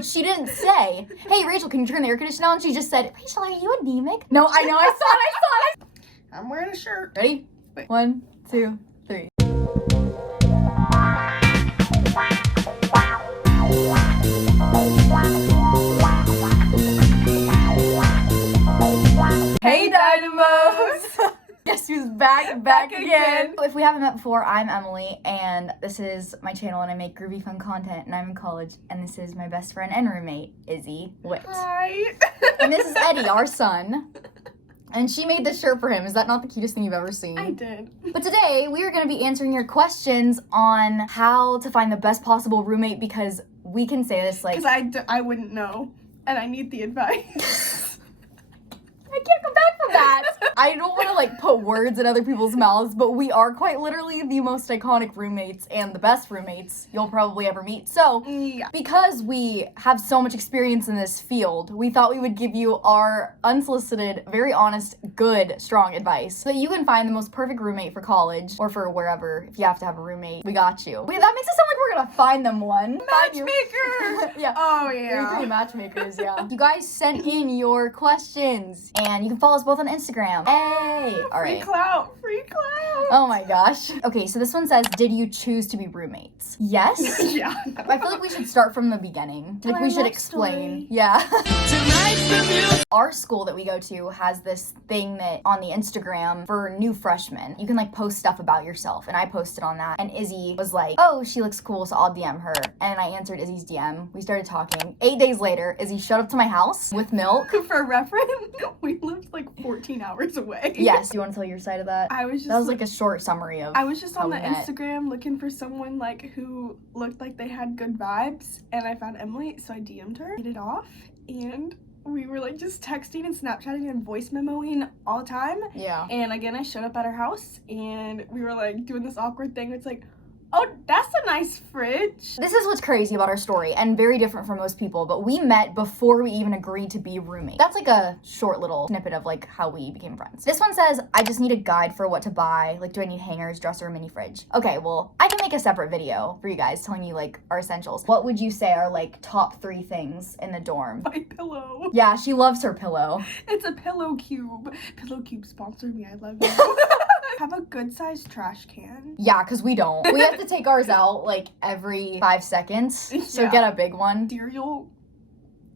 but she didn't say, hey, Rachel, can you turn the air conditioner on? She just said, Rachel, are you anemic? No, I know, I saw it. I'm wearing a shirt. Ready? Wait. 1, 2, 3. Hey, Dynamos! Guess who's back again. If we haven't met before, I'm Emily, and this is my channel, and I make groovy, fun content, and I'm in college, and this is my best friend and roommate, Izzy Witt. Hi. And this is Eddie, our son. And she made this shirt for him. Is that not the cutest thing you've ever seen? I did. But today, we are going to be answering your questions on how to find the best possible roommate, because we can say this like... Because I wouldn't know, and I need the advice. I can't come back from that. I don't want to like put words in other people's mouths, but we are quite literally the most iconic roommates and the best roommates you'll probably ever meet. So, Yeah. because we have so much experience in this field, we thought we would give you our unsolicited, very honest, good, strong advice so that you can find the most perfect roommate for college or for wherever. If you have to have a roommate, we got you. Wait, that makes it sound like we're gonna find them one. Matchmaker! Yeah. Oh, We're yeah. three matchmakers, yeah. You guys sent in your questions, and you can follow us both on Instagram. Hey! All right. Free clout. Oh my gosh. Okay, so this one says, did you choose to be roommates? Yes. Yeah. I feel like we should start from the beginning. Like, My we should love explain. story. Yeah. Our school that we go to has this thing that on the Instagram for new freshmen, you can like post stuff about yourself, and I posted on that, and Izzy was like, oh, she looks cool, so I'll DM her. And I answered Izzy's DM. We started talking. 8 days later, Izzy showed up to my house with milk. For reference, we lived like 14 hours away. Yes. Do you want to tell your side of that? I was just That was like a short summary of I was just how on we the met. Instagram looking for someone like who looked like they had good vibes, and I found Emily, so I DM'd her, hit it off, and we were like just texting and Snapchatting and voice memoing all the time. Yeah. And again, I showed up at her house, and we were like doing this awkward thing. It's like, oh, that's a nice fridge. This is what's crazy about our story, and very different from most people, but we met before we even agreed to be roommates. That's like a short little snippet of like how we became friends. This one says, I just need a guide for what to buy. Like, do I need hangers, dresser, or mini fridge? Okay, well, I can make a separate video for you guys telling you like our essentials. What would you say are like top 3 things in the dorm? My pillow. Yeah, she loves her pillow. It's a pillow cube. Pillow cube, sponsor me. I love you. Have a good sized trash can. Yeah, because we don't. We have to take ours out like every 5 seconds. So Yeah. get a big one. Cereal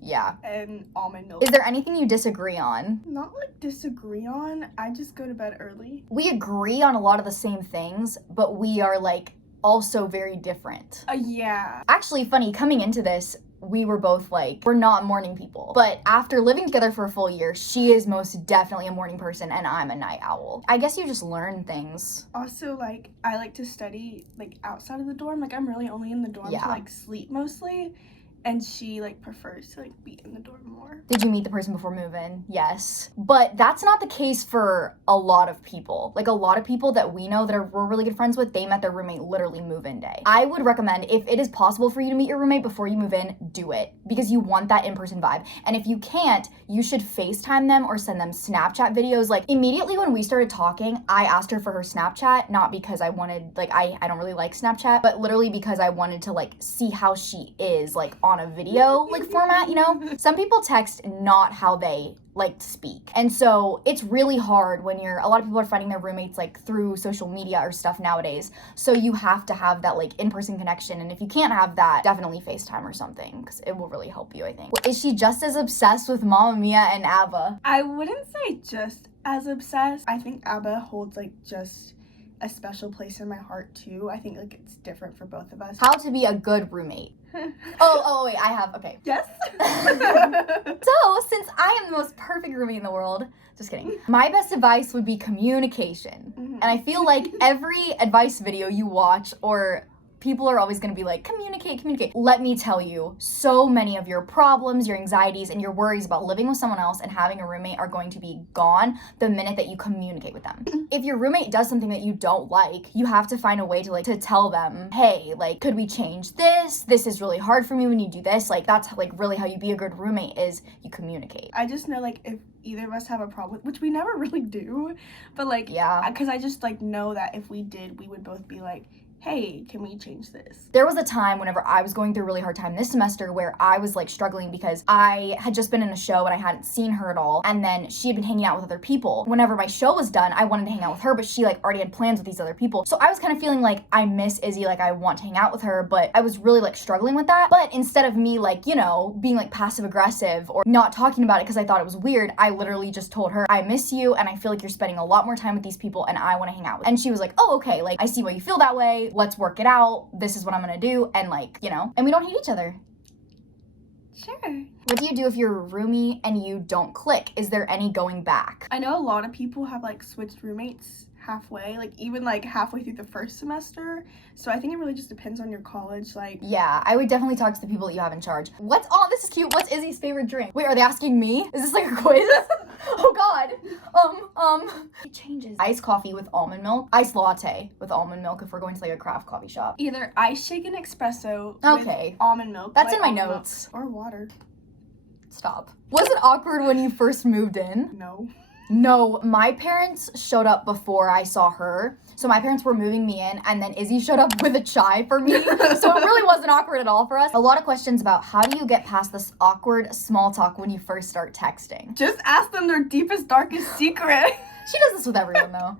Yeah. and almond milk. Is there anything you disagree on? Not like disagree on. I just go to bed early. We agree on a lot of the same things, but we are like also very different. Yeah. Actually, funny, coming into this, we were both like, we're not morning people. But after living together for a full year, she is most definitely a morning person and I'm a night owl. I guess you just learn things. Also, like, I like to study, like, outside of the dorm. Like, I'm really only in the dorm Yeah. to, like, sleep mostly. And she, like, prefers to, like, be in the dorm more. Did you meet the person before move-in? Yes. But that's not the case for a lot of people. Like, a lot of people that we know that we're really good friends with, they met their roommate literally move-in day. I would recommend, if it is possible for you to meet your roommate before you move in, do it. Because you want that in-person vibe. And if you can't, you should FaceTime them or send them Snapchat videos. Like, immediately when we started talking, I asked her for her Snapchat, not because I wanted, like, I don't really like Snapchat, but literally because I wanted to, like, see how she is, like, on a video like format, you know? Some people text not how they like to speak. And so it's really hard when a lot of people are finding their roommates like through social media or stuff nowadays. So you have to have that like in-person connection. And if you can't have that, definitely FaceTime or something, because it will really help you, I think. Is she just as obsessed with Mamma Mia and ABBA? I wouldn't say just as obsessed. I think ABBA holds, like, just a special place in my heart, too. I think, like, it's different for both of us. How to be a good roommate. Wait, I have, okay. Yes? So, since I am the most perfect roommate in the world, just kidding, my best advice would be communication. And I feel like every advice video you watch or people are always going to be like, communicate. Let me tell you, so many of your problems, your anxieties, and your worries about living with someone else and having a roommate are going to be gone the minute that you communicate with them. If your roommate does something that you don't like, you have to find a way to to tell them, hey, like, could we change this? This is really hard for me when you do this. Like, that's like really how you be a good roommate, is you communicate. I just know, like, if either of us have a problem, which we never really do, but, like, Yeah. because I just, like, know that if we did, we would both be like, hey, can we change this? There was a time whenever I was going through a really hard time this semester where I was like struggling because I had just been in a show and I hadn't seen her at all. And then she had been hanging out with other people. Whenever my show was done, I wanted to hang out with her, but she like already had plans with these other people. So I was kind of feeling like I miss Izzy, like I want to hang out with her, but I was really like struggling with that. But instead of me like, you know, being like passive aggressive or not talking about it because I thought it was weird, I literally just told her, I miss you and I feel like you're spending a lot more time with these people and I want to hang out with you. And she was like, oh, okay, like I see why you feel that way. Let's work it out. This is what I'm gonna do. And like, you know, and we don't hate each other. Sure. What do you do if you're a roomie and you don't click? Is there any going back? I know a lot of people have like switched roommates halfway, like even like halfway through the first semester. So I think it really just depends on your college. Like, yeah, I would definitely talk to the people that you have in charge. Oh, this is cute. What's Izzy's favorite drink? Wait, are they asking me? Is this like a quiz? Oh God. It changes. Iced coffee with almond milk. Iced latte with almond milk if we're going to like a craft coffee shop. either ice shaken espresso Okay. with almond milk. That's like in my almond milk, notes. or water. Stop. Was it awkward when you first moved in? No. No, my parents showed up before I saw her. So my parents were moving me in and then Izzy showed up with a chai for me. So it really wasn't awkward at all for us. A lot of questions about how do you get past this awkward small talk when you first start texting? Just ask them their deepest, darkest secret. She does this with everyone though.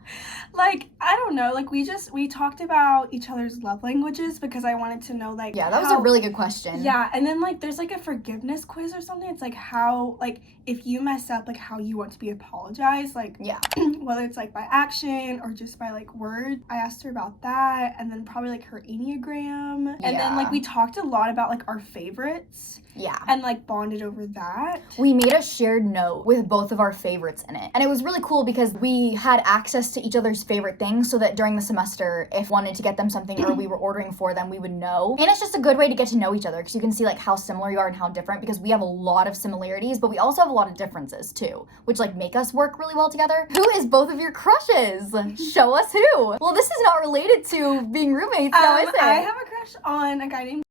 Like, I don't know, like we talked about each other's love languages because I wanted to know like Yeah, that was a really good question. Yeah, and then like there's like a forgiveness quiz or something. It's like how, like if you mess up, like how you want to be apologized, like Yeah. whether it's like by action or just by like word. I asked her about that, and then probably like her Enneagram. And then like we talked a lot about like our favorites Yeah. and like bonded over that. We made a shared note with both of our favorites in it. And it was really cool because we had access to each other's favorite things so that during the semester, if wanted to get them something or we were ordering for them, we would know. And it's just a good way to get to know each other because you can see like how similar you are and how different, because we have a lot of similarities, but we also have a lot of differences too, which like make us work really well together. Who is both of your crushes? Show us who. Well, this is not related to being roommates, now is it? I have a crush on a guy named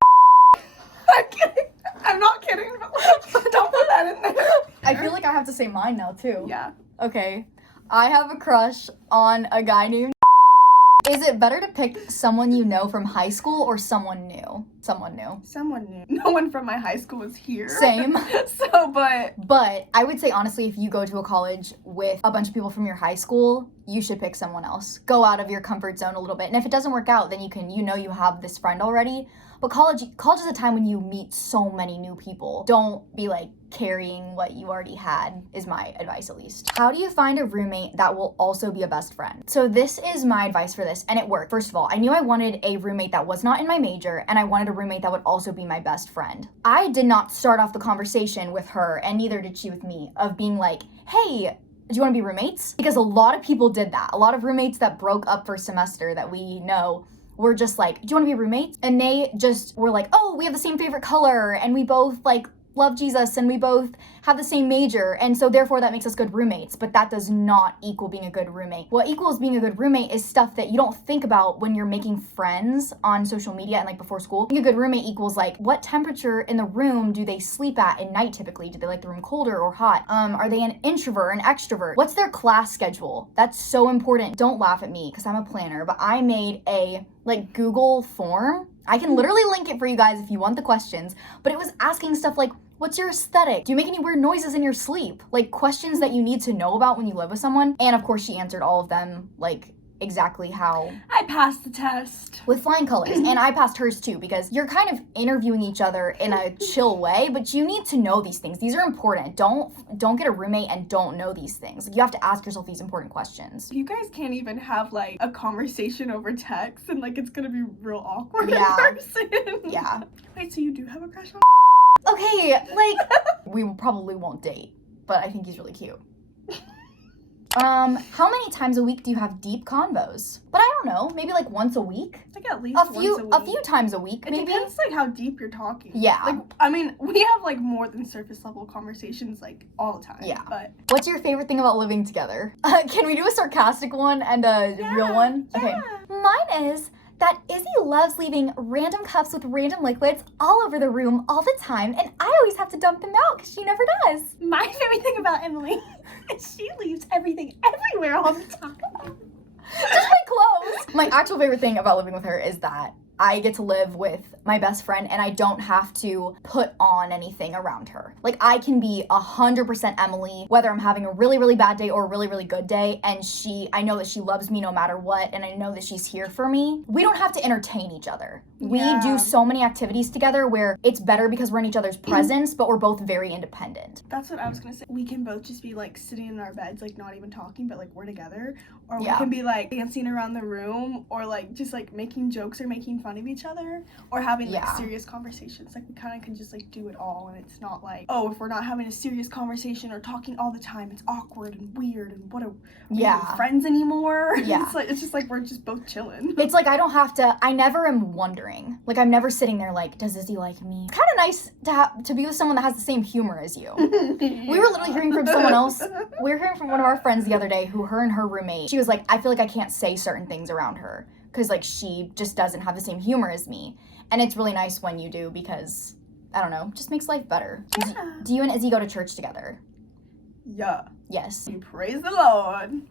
I'm kidding. I'm not kidding. But like, don't put that in there. I feel like I have to say mine now too. Yeah. Okay. I have a crush on a guy named Is it better to pick someone you know from high school or someone new? Someone new. Someone new. No one from my high school was here. Same. But I would say honestly, if you go to a college with a bunch of people from your high school, you should pick someone else. Go out of your comfort zone a little bit. And if it doesn't work out, then you you have this friend already. But college is a time when you meet so many new people. Don't be like carrying what you already had, is my advice at least. How do you find a roommate that will also be a best friend? So this is my advice for this, and it worked. First of all, I knew I wanted a roommate that was not in my major, and I wanted a roommate that would also be my best friend. I did not start off the conversation with her, and neither did she with me, of being like, hey, do you want to be roommates? Because a lot of people did that. A lot of roommates that broke up first semester that we know were just like, do you want to be roommates? And they just were like, oh, we have the same favorite color, and we both like love Jesus, and we both have the same major, and so therefore that makes us good roommates. But that does not equal being a good roommate. What equals being a good roommate is stuff that you don't think about when you're making friends on social media and like before school. Being a good roommate equals like, what temperature in the room do they sleep at night typically? Do they like the room colder or hot? Are they an introvert or an extrovert? What's their class schedule? That's so important. Don't laugh at me because I'm a planner, but I made a like Google form. I can literally link it for you guys if you want the questions, but it was asking stuff like, what's your aesthetic? Do you make any weird noises in your sleep? Like questions that you need to know about when you live with someone. And of course she answered all of them like exactly how. I passed the test. With flying colors. And I passed hers too, because you're kind of interviewing each other in a chill way, but you need to know these things. These are important. Don't get a roommate and don't know these things. Like, you have to ask yourself these important questions. You guys can't even have like a conversation over text, and like it's gonna be real awkward Yeah. in person. Yeah. Wait, so you do have a crush on? Okay, like, we probably won't date, but I think he's really cute. How many times a week do you have deep convos? But I don't know, maybe like once a week? Like at least A once a week. few times a week, It maybe? depends like how deep you're talking. Yeah. Like, I mean, we have like more than surface level conversations like all the time. Yeah. But What's your favorite thing about living together? Can we do a sarcastic one and a real one? Okay. Yeah. Mine is that Izzy loves leaving random cups with random liquids all over the room all the time, and I always have to dump them out because she never does. My favorite thing about Emily is she leaves everything everywhere all the time. Just my clothes. My actual favorite thing about living with her is that I get to live with my best friend and I don't have to put on anything around her. Like, I can be 100% Emily, whether I'm having a really, really bad day or a really, really good day, and I know that she loves me no matter what, and I know that she's here for me. We don't have to entertain each other. We do so many activities together where it's better because we're in each other's presence, but we're both very independent. That's what I was gonna say. We can both just be like sitting in our beds, like not even talking, but like we're together. Or we can be like dancing around the room, or like just like making jokes or making fun of each other, or having like serious conversations. Like we kind of can just like do it all, and it's not like, oh, if we're not having a serious conversation or talking all the time, it's awkward and weird, and what are we even friends anymore? It's just like we're just both chilling. It's like I never am wondering. Like, I'm never sitting there like, does Izzy like me? It's kind of nice to be with someone that has the same humor as you. We were literally hearing from someone else. We were hearing from one of our friends the other day who her and her roommate, she was like, I feel like I can't say certain things around her because like she just doesn't have the same humor as me. And it's really nice when you do because, I don't know, just makes life better. Yeah. Do you and Izzy go to church together? Yeah. Yes. You praise the Lord.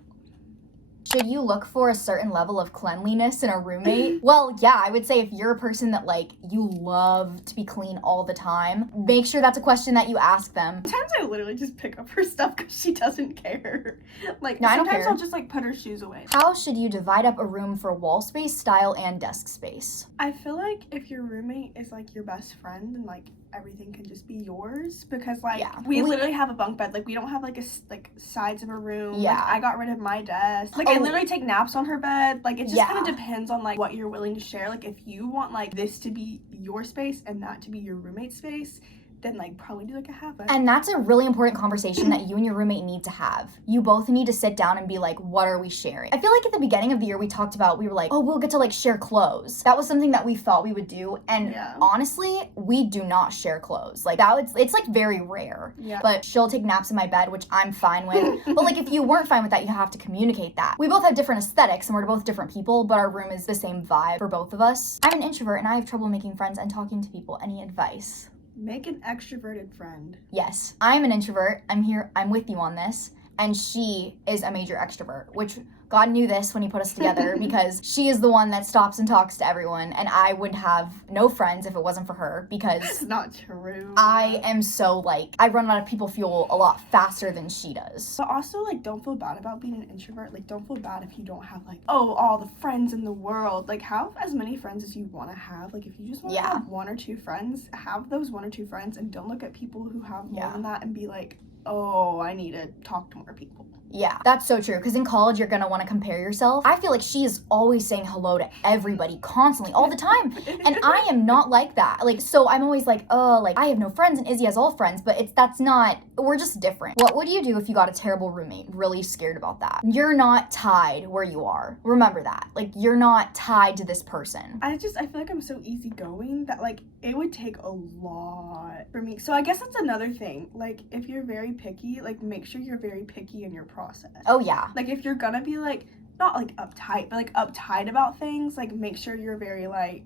Should you look for a certain level of cleanliness in a roommate? Well, yeah, I would say if you're a person that, like, you love to be clean all the time, make sure that's a question that you ask them. Sometimes I literally just pick up her stuff because she doesn't care. Like, no, sometimes I'll just, like, put her shoes away. How should you divide up a room for wall space, style, and desk space? I feel like if your roommate is, like, your best friend and, like, everything can just be yours because, like, we literally have a bunk bed. Like, we don't have, like, sides of a room. Yeah. Like, I got rid of my desk. Like, I literally take naps on her bed. Like, it just kind of depends on, like, what you're willing to share. Like, if you want, like, this to be your space and that to be your roommate's space, then, like, probably do, like, a half. And that's a really important conversation that you and your roommate need to have. You both need to sit down and be like, what are we sharing? I feel like at the beginning of the year we talked about, we were like, oh, we'll get to, like, share clothes. That was something that we thought we would do. And honestly, we do not share clothes. Like, it's like, very rare. Yeah. But she'll take naps in my bed, which I'm fine with. But, like, if you weren't fine with that, you have to communicate that. We both have different aesthetics, and we're both different people, but our room is the same vibe for both of us. I'm an introvert, and I have trouble making friends and talking to people. Any advice? Make an extroverted friend. Yes, I'm an introvert. I'm with you on this. And she is a major extrovert, which God knew this when he put us together because she is the one that stops and talks to everyone. And I would have no friends if it wasn't for her because That's not true. I am so like, I run out of people fuel a lot faster than she does. But also, like, don't feel bad about being an introvert. Like, don't feel bad if you don't have, like, oh, all the friends in the world. Like, have as many friends as you want to have. Like, if you just want to have one or two friends, have those one or two friends and don't look at people who have more than that and be like, oh, I need to talk to more people. Yeah, that's so true. Because in college, you're going to want to compare yourself. I feel like she is always saying hello to everybody constantly, all the time. And I am not like that. Like, so I'm always like, oh, like, I have no friends and Izzy has all friends. But that's not, we're just different. What would you do if you got a terrible roommate? Really scared about that. You're not tied where you are. Remember that. Like, you're not tied to this person. I feel like I'm so easygoing that, like, it would take a lot for me. So I guess that's another thing. Like, if you're very picky, like, make sure you're very picky in your process. Oh, yeah. Like, if you're gonna be, like, not, like, uptight, but, like, uptight about things, like, make sure you're very, like...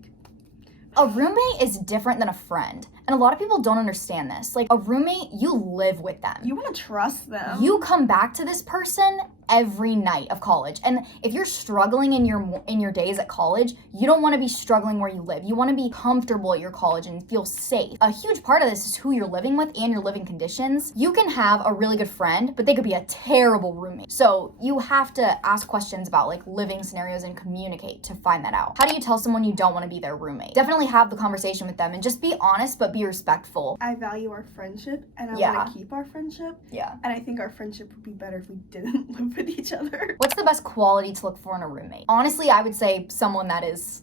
A roommate is different than a friend. And a lot of people don't understand this. Like, a roommate, you live with them. You want to trust them. You come back to this person every night of college. And if you're struggling in your days at college, you don't want to be struggling where you live. You want to be comfortable at your college and feel safe. A huge part of this is who you're living with and your living conditions. You can have a really good friend, but they could be a terrible roommate. So you have to ask questions about, like, living scenarios and communicate to find that out. How do you tell someone you don't want to be their roommate? Definitely have the conversation with them and just be honest, but be respectful. I value our friendship and I want to keep our friendship. Yeah. And I think our friendship would be better if we didn't live with each other. What's the best quality to look for in a roommate? Honestly, I would say someone that is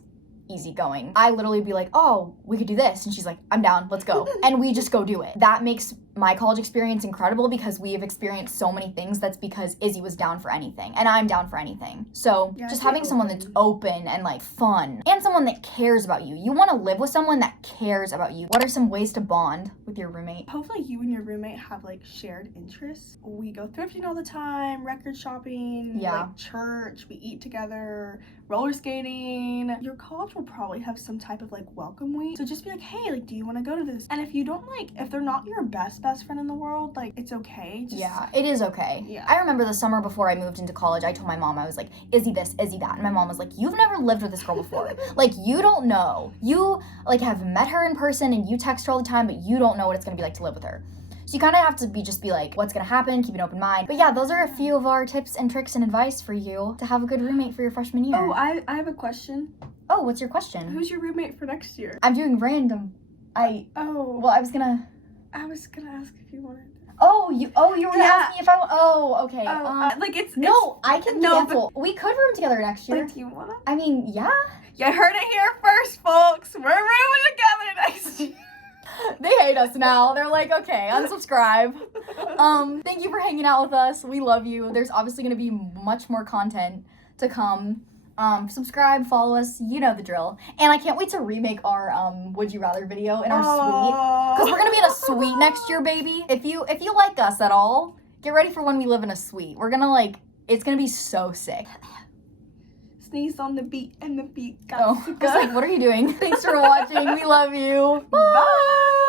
easygoing. I literally be like, oh, we could do this. And she's like, I'm down, let's go. And we just go do it. That makes my college experience incredible because we have experienced so many things. That's because Izzy was down for anything and I'm down for anything. So just having someone that's open and, like, fun and someone that cares about you. You want to live with someone that cares about you. What are some ways to bond with your roommate? Hopefully you and your roommate have, like, shared interests. We go thrifting all the time, record shopping, like, church, we eat together, roller skating. Your college will probably have some type of, like, welcome week. So just be like, hey, like, do you want to go to this? And if you don't, like, if they're not your best best friend in the world. Like, it's okay. Yeah, it is okay. Yeah. I remember the summer before I moved into college, I told my mom, I was like, Izzy this, Izzy that. And my mom was like, you've never lived with this girl before. Like, you don't know. You, like, have met her in person and you text her all the time, but you don't know what it's going to be like to live with her. So you kind of have to just be like, what's going to happen? Keep an open mind. But yeah, those are a few of our tips and tricks and advice for you to have a good roommate for your freshman year. Oh, I have a question. Oh, what's your question? Who's your roommate for next year? I'm doing random. I was gonna ask if you wanted. You were gonna ask me if I okay. Like it's I can cancel. We could room together next year. Like, do you wanna? I mean, yeah. You heard it here first, folks. We're rooming together next year. They hate us now. They're like, okay, unsubscribe. Thank you for hanging out with us. We love you. There's obviously gonna be much more content to come. Subscribe, follow us, you know the drill. And I can't wait to remake our Would You Rather video in our suite. Because we're gonna be in a suite next year, baby. If you like us at all, get ready for when we live in a suite. We're gonna it's gonna be so sick. Sneeze on the beat and the beat got I was like, what are you doing? Thanks for watching. We love you. Bye.